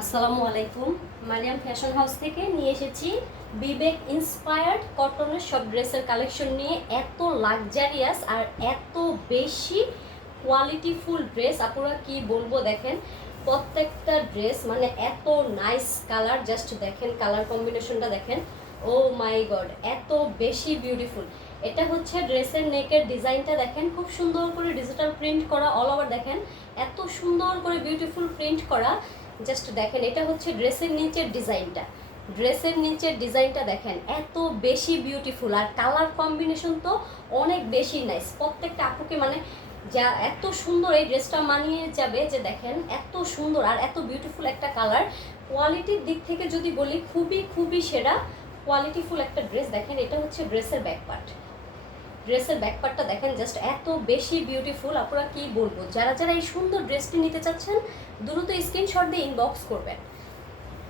আসসালামু আলাইকুম। Mariam fashion house থেকে নিয়ে এসেছি বিবেক ইন্সপায়ার্ড কটনের সব ড্রেসের কালেকশন নিয়ে। এত লাক্সারিয়াস আর এত বেশি কোয়ালিটিফুল ড্রেস, আপনারা কি বলবো দেখেন। প্রত্যেকটা ড্রেস মানে এত নাইস কালার, জাস্ট দেখেন কালার কম্বিনেশনটা দেখেন। ও মাই গড, এত বেশি বিউটিফুল। এটা হচ্ছে ড্রেসের নেকের ডিজাইনটা দেখেন, খুব সুন্দর করে ডিজিটাল প্রিন্ট করা, অল ওভার দেখেন এত সুন্দর করে বিউটিফুল প্রিন্ট করা। জাস্ট দেখেন, এটা হচ্ছে ড্রেসের নিচের ডিজাইনটা। ড্রেসের নিচের ডিজাইনটা দেখেন এত বেশি বিউটিফুল, আর কালার কম্বিনেশন তো অনেক বেশি নাইস। প্রত্যেকটা আপুকে মানে যা এত সুন্দর এই ড্রেসটা মানিয়ে যাবে, যে দেখেন এত সুন্দর আর এত বিউটিফুল একটা কালার। কোয়ালিটির দিক থেকে যদি বলি খুবই খুবই সেরা কোয়ালিটিফুল একটা ড্রেস। দেখেন এটা হচ্ছে ড্রেসের ব্যাক পার্ট। ড্রেসের ব্যাক পার্টটা দেখেন জাস্ট এত বেশি বিউটিফুল, আপনারা কি বলবো। যারা যারা এই সুন্দর ড্রেসটি নিতে চাচ্ছেন দ্রুত স্ক্রিনশট দিয়ে ইনবক্স করবেন।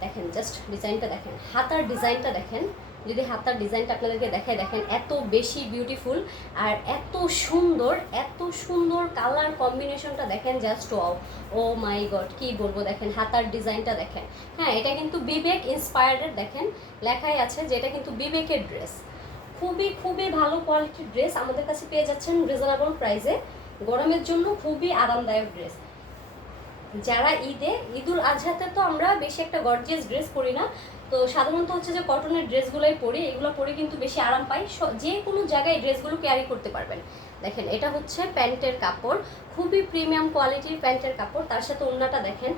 দেখেন জাস্ট ডিজাইনটা দেখেন, হাতার ডিজাইনটা দেখেন। যদি হাতার ডিজাইনটা আপনাদেরকে দেখায়, দেখেন এত বেশি বিউটিফুল আর এত সুন্দর কালার কম্বিনেশনটা দেখেন just wow. O my god, কি বলবো দেখেন হাতার ডিজাইনটা দেখেন। হ্যাঁ, এটা কিন্তু বিবেক ইন্সপায়ার্ডের, দেখেন লেখাই আছে যে এটা কিন্তু বিবেকের ড্রেস। খুবই খুবই ভালো কোয়ালিটির ড্রেস আমাদের কাছে পেয়ে যাচ্ছেন রিজনেবল প্রাইসে। গরমের জন্য খুবই আরামদায়ক ড্রেস। যারা ঈদুল আজহাতে তো আমরা বেশি একটা গর্জিয়াস ড্রেস পরি না, তো সাধারণত হচ্ছে যে কটনের ড্রেসগুলোই পরি। এগুলো পরে কিন্তু বেশি আরাম পাই, যে কোনো জায়গায় ড্রেসগুলো ক্যারি করতে পারবেন। দেখেন এটা হচ্ছে প্যান্টের কাপড়, খুবই প্রিমিয়াম কোয়ালিটির প্যান্টের কাপড়। তার সাথে ওড়নাটা দেখেন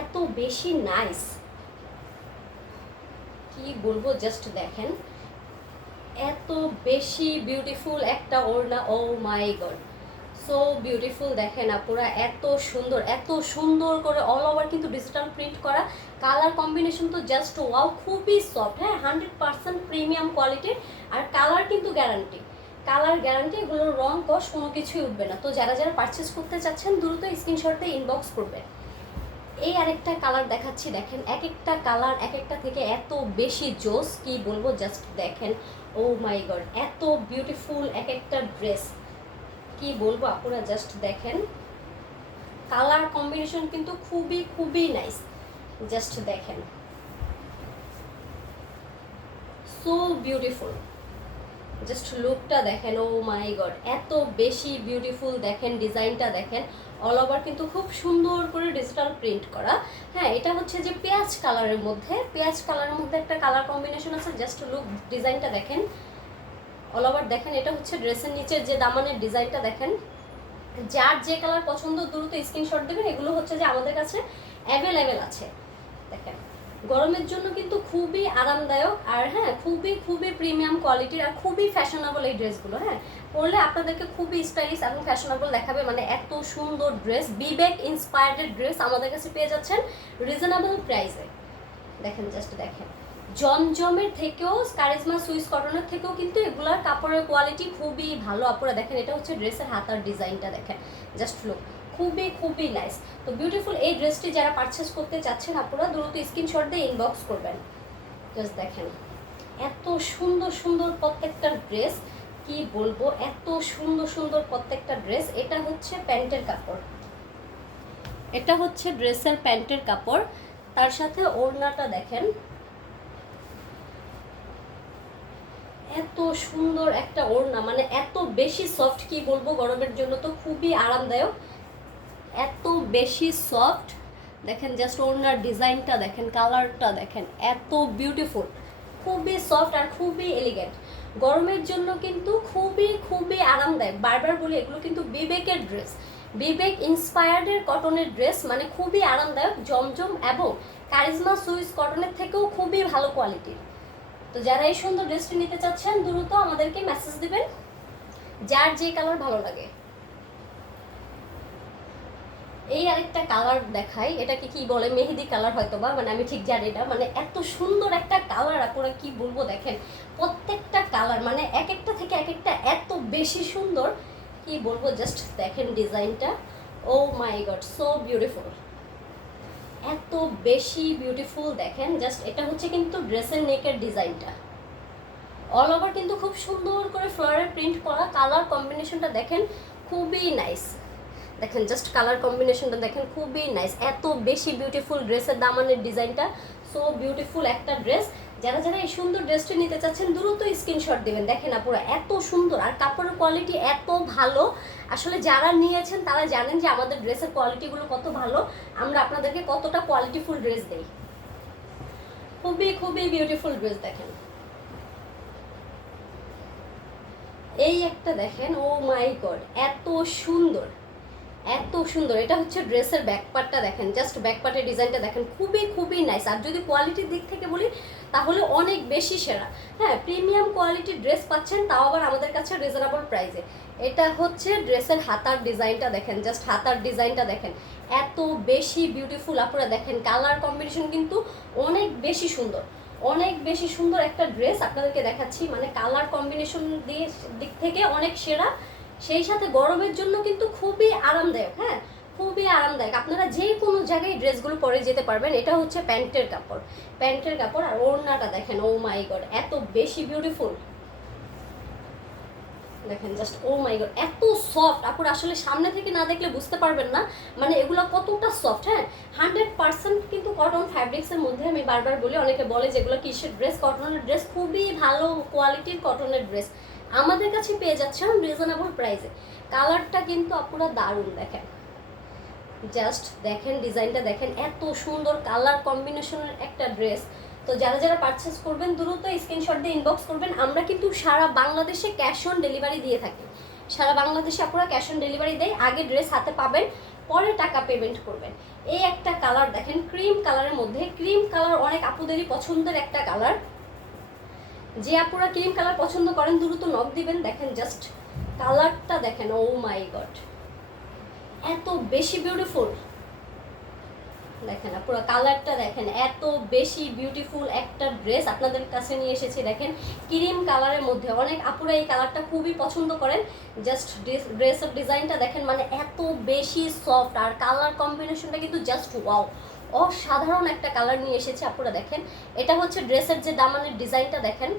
এত বেশি নাইস, কি বলবো জাস্ট দেখেন এত বেশি বিউটিফুল একটা ওড়না। ও মাই গড, সো বিউটিফুল। দেখেন আপুরা এত সুন্দর করে অল ওভার কিন্তু ডিজিটাল প্রিন্ট করা। কালার কম্বিনেশন তো জাস্ট ওয়াও, খুবই সফট। হ্যাঁ, 100% প্রিমিয়াম কোয়ালিটির, আর কালার কিন্তু গ্যারান্টি। কালার গ্যারান্টি, এগুলোর রং কষ কোনো কিছুই উঠবে না। তো যারা যারা পারচেস করতে চাচ্ছেন দ্রুত স্ক্রিনশটে ইনবক্স করবেন। এই আরেকটা কালার দেখাচ্ছি, দেখেন এক একটা কালার এক একটা থেকে এত বেশি জোস, কি বলবো জাস্ট দেখেন। ও মাই গড, এত বিউটিফুল এক একটা ড্রেস, কি বলবো আপনারা জাস্ট দেখেন। কালার কম্বিনেশন কিন্তু খুবই খুবই নাইস, জাস্ট দেখেন সো বিউটিফুল। জাস্ট লুকটা দেখেন, ও মাই গড এত বেশি বিউটিফুল। দেখেন ডিজাইনটা দেখেন, অল ওভার কিন্তু খুব সুন্দর করে ডিজিটাল প্রিন্ট করা। হ্যাঁ, এটা হচ্ছে যে পেঁয়াজ কালারের মধ্যে একটা কালার কম্বিনেশন আছে। জাস্ট লুক ডিজাইনটা দেখেন, অল ওভার দেখেন। এটা হচ্ছে ড্রেসের নিচের যে দামানের ডিজাইনটা দেখেন। যার যে কালার পছন্দ দ্রুত স্ক্রিনশট দেবেন। এগুলো হচ্ছে যে আমাদের কাছে অ্যাভেলেবেল আছে। দেখেন গরমের জন্য কিন্তু খুবই আরামদায়ক, আর হ্যাঁ খুবই খুবই প্রিমিয়াম কোয়ালিটির, আর খুবই ফ্যাশনেবল এই ড্রেসগুলো। হ্যাঁ, পরলে আপনাদেরকে খুবই স্টাইলিশ এবং ফ্যাশনেবল দেখাবে। মানে এত সুন্দর ড্রেস, বিবেক ইন্সপায়ার্ড ড্রেস আমাদের কাছে পেয়ে যাচ্ছেন রিজনেবল প্রাইসে। দেখেন জাস্ট দেখেন, জমজমের থেকেও, কারিজমা সুইস কটনের থেকেও কিন্তু এগুলার কাপড়ের কোয়ালিটি খুবই ভালো। আপনারা দেখেন এটা হচ্ছে ড্রেসের হাতার ডিজাইনটা দেখেন, জাস্ট লুক খুবই খুবই নাইস। তো বিউটিফুল এই ড্রেসটি যারা পারচেস করতে চাচ্ছেন আপনারা দ্রুত স্ক্রিনশট দিয়ে ইনবক্স করবেন। জাস্ট দেখেন এত সুন্দর সুন্দর প্রত্যেকটা ড্রেস, কি বলবো এত সুন্দর সুন্দর প্রত্যেকটা ড্রেস। এটা হচ্ছে প্যান্টের কাপড়, এটা হচ্ছে ড্রেসের প্যান্টের কাপড়। তার সাথে ওড়নাটা দেখেন, এত সুন্দর একটা ওড়না, মানে এত বেশি সফট, কি বলবো গরমের জন্য তো খুবই আরামদায়ক, এত বেশি সফট। দেখেন জাস্ট ওড়নার ডিজাইনটা দেখেন, কালারটা দেখেন এত বিউটিফুল, খুবই সফট আর খুবই এলিগেন্ট। গরমের জন্য কিন্তু খুবই খুবই আরামদায়ক। বারবার বলি এগুলো কিন্তু বিবেকের ড্রেস, বিবেক ইন্সপায়ার্ডের কটনের ড্রেস, মানে খুবই আরামদায়ক। জমজম এবং কারিজমা সুইস কটনের থেকেও খুবই ভালো কোয়ালিটির। তো যারা এই সুন্দর ড্রেসটি নিতে চাচ্ছেন দ্রুত আমাদেরকে মেসেজ দিবেন, যার যে কালার ভালো লাগে। এই আরেকটা কালার দেখাই, এটাকে কি বলে মেহেদি কালার হয়তো বা, মানে আমি ঠিক জানি না। মানে এত সুন্দর একটা কালার, আপনারা কি বলবো দেখেন প্রত্যেকটা কালার মানে এক একটা থেকে এক একটা এত বেশি সুন্দর, কি বলবো জাস্ট দেখেন ডিজাইনটা। ও মাই গড, সো বিউটিফুল, এত বেশি বিউটিফুল। দেখেন জাস্ট এটা হচ্ছে কিন্তু ড্রেসের নেকের ডিজাইনটা, অল ওভার কিন্তু খুব সুন্দর করে ফ্লোরাল প্রিন্ট করা। কালার কম্বিনেশনটা দেখেন খুবই নাইস। দেখেন জাস্ট কালার কম্বিনেশনটা দেখেন, খুবই নাইস, এত বেশি বিউটিফুল ড্রেসের দামানের ডিজাইনটা, সো বিউটিফুল একটা ড্রেস। যারা যারা এই সুন্দর ড্রেসটি নিতে চাচ্ছেন দ্রুত স্ক্রিনশট দেবেন। দেখেন আপুরা এত সুন্দর আর কাপড়ের কোয়ালিটি এত ভালো, আসলে যারা নিয়েছেন তারা জানেন যে আমাদের ড্রেসের কোয়ালিটিগুলো কত ভালো, আমরা আপনাদেরকে কতটা কোয়ালিটিফুল ড্রেস দেই। খুবই খুবই বিউটিফুল ড্রেস। দেখেন এই একটা দেখেন, ও মাই গড এত সুন্দর, এত সুন্দর। এটা হচ্ছে ড্রেসের ব্যাকপার্টটা দেখেন, জাস্ট ব্যাকপার্টের ডিজাইনটা দেখেন, খুবই খুবই নাইস। আর যদি কোয়ালিটির দিক থেকে বলি তাহলে অনেক বেশি সেরা। হ্যাঁ, প্রিমিয়াম কোয়ালিটির ড্রেস পাচ্ছেন, তাও আবার আমাদের কাছে রিজনেবল প্রাইসে। এটা হচ্ছে ড্রেসের হাতার ডিজাইনটা দেখেন, জাস্ট হাতার ডিজাইনটা দেখেন, এত বেশি বিউটিফুল। আপনারা দেখেন কালার কম্বিনেশন কিন্তু অনেক বেশি সুন্দর, অনেক বেশি সুন্দর একটা ড্রেস আপনাদেরকে দেখাচ্ছি। মানে কালার কম্বিনেশন দিক থেকে অনেক সেরা, সেই সাথে গরমের জন্য কিন্তু খুবই আরামদায়ক। হ্যাঁ, খুবই আরামদায়ক, আপনারা যে কোনো জায়গায় ড্রেসগুলো পরে যেতে পারবেন। এটা হচ্ছে প্যান্টের কাপড়, প্যান্টের কাপড়। আর ওড়নাটা দেখেন, ও মাই গড এত বেশি বিউটিফুল। দেখেন জাস্ট ও মাই গড এত সফট। আপুর আসলে সামনে থেকে না দেখলে বুঝতে পারবেন না মানে এগুলো কতটা সফট। হ্যাঁ, 100% কিন্তু কটন ফ্যাব্রিক্সের মধ্যে। আমি বারবার বলি, অনেকে বলে যেগুলো কিসের ড্রেস, কটনের ড্রেস, খুবই ভালো কোয়ালিটির কটনের ড্রেস আমাদের কাছে পেয়ে যাচ্ছেন রিজনেবল প্রাইসে। কালারটা কিন্তু আপুরা দারুণ। দেখেন জাস্ট দেখেন ডিজাইনটা দেখেন, এত সুন্দর কালার কম্বিনেশনের একটা ড্রেস। তো যারা যারা পারচেস করবেন দ্রুত স্ক্রিনশট দিয়ে ইনবক্স করবেন। আমরা কিন্তু সারা বাংলাদেশে ক্যাশ অন ডেলিভারি দিয়ে থাকি, সারা বাংলাদেশে আপনারা ক্যাশ অন ডেলিভারি দেয়। আগে ড্রেস হাতে পাবেন, পরে টাকা পেমেন্ট করবেন। এই একটা কালার দেখেন, ক্রিম কালারের মধ্যে। ক্রিম কালার অনেক আপুদেরই পছন্দের একটা কালার, যে আপুরা ক্রিম কালার পছন্দ করেন দ্রুত নক দিবেন। দেখেন জাস্ট কালারটা দেখেন, ও মাই গড এত বেশি বিউটিফুল। দেখেন পুরো কালারটা দেখেন, এত বেশি বিউটিফুল একটা ড্রেস আপনাদের কাছে নিয়ে এসেছি। দেখেন ক্রিম কালারের মধ্যে, অনেক আপুরা এই কালারটা খুবই পছন্দ করেন। জাস্ট ড্রেসের ডিজাইনটা দেখেন, মানে এত বেশি সফট আর কালার কম্বিনেশনটা কিন্তু জাস্ট ওয়াও, অসাধারণ একটা কালার নিয়ে এসেছে আপুরা। দেখেন এটা হচ্ছে ড্রেসের যে দামানের ডিজাইনটা দেখেন,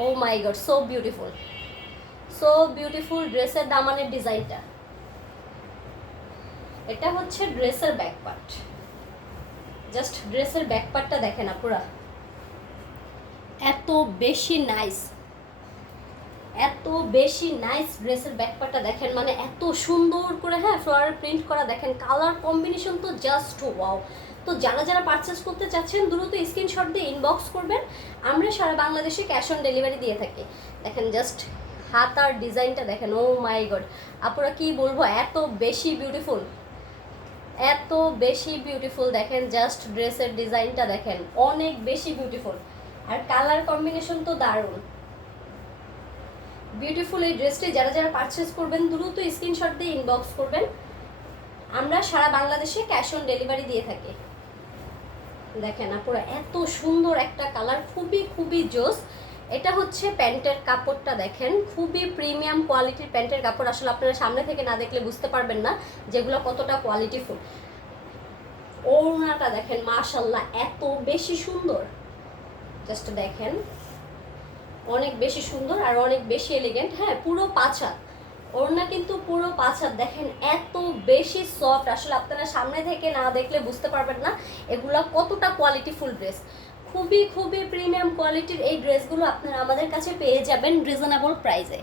oh my God so beautiful, so beautiful ড্রেসের দামানের ডিজাইনটা। এটা হচ্ছে ড্রেসের ব্যাক পার্ট, জাস্ট ড্রেসের ব্যাক পার্টটা দেখেন আপুরা, এত বেশি নাইস, এত বেশি নাইস ড্রেসের ব্যাক পার্টটা দেখেন, মানে এত সুন্দর করে হ্যাঁ ফ্লোরাল প্রিন্ট করা। দেখেন কালার কম্বিনেশন তো জাস্ট ওয়াও। তো যারা যারা পারচেস করতে চাচ্ছেন দ্রুত স্ক্রিনশট দিয়ে ইনবক্স করবেন। আমরা সারা বাংলাদেশে ক্যাশ অন ডেলিভারি দিয়ে থাকি। দেখেন জাস্ট হাতার ডিজাইনটা দেখেন, ও মাই গড আপুরা কি বলবো, এত বেশি বিউটিফুল, এত বেশি বিউটিফুল। দেখেন জাস্ট ড্রেসের ডিজাইনটা দেখেন, অনেক বেশি বিউটিফুল আর কালার কম্বিনেশন তো দারুণ বিউটিফুল। এই ড্রেসটি যারা যারা পারচেস করবেন দ্রুত স্ক্রিনশট দিয়ে ইনবক্স করবেন। আমরা সারা বাংলাদেশে ক্যাশ অন ডেলিভারি দিয়ে থাকি। দেখেন আপুরা এত সুন্দর একটা কালার, খুবই খুবই জোস। এটা হচ্ছে প্যান্টের কাপড়টা দেখেন, খুবই প্রিমিয়াম কোয়ালিটির প্যান্টের কাপড়। আসলে আপনারা সামনে থেকে না দেখলে বুঝতে পারবেন না যেগুলো কতটা কোয়ালিটিফুল। ওড়নাটা দেখেন মাশাআল্লাহ এত বেশি সুন্দর, জাস্ট দেখেন অনেক বেশি সুন্দর আর অনেক বেশি এলিগেন্ট। হ্যাঁ, পুরো 5 হাত ওড়না, কিন্তু পুরো 5 হাত। দেখেন এত বেশি সফট, আসলে আপনারা সামনে থেকে না দেখলে বুঝতে পারবেন না এগুলো কতটা কোয়ালিটিফুল ড্রেস। খুবই খুবই প্রিমিয়াম কোয়ালিটির এই ড্রেসগুলো আপনারা আমাদের কাছে পেয়ে যাবেন রিজনেবল প্রাইসে।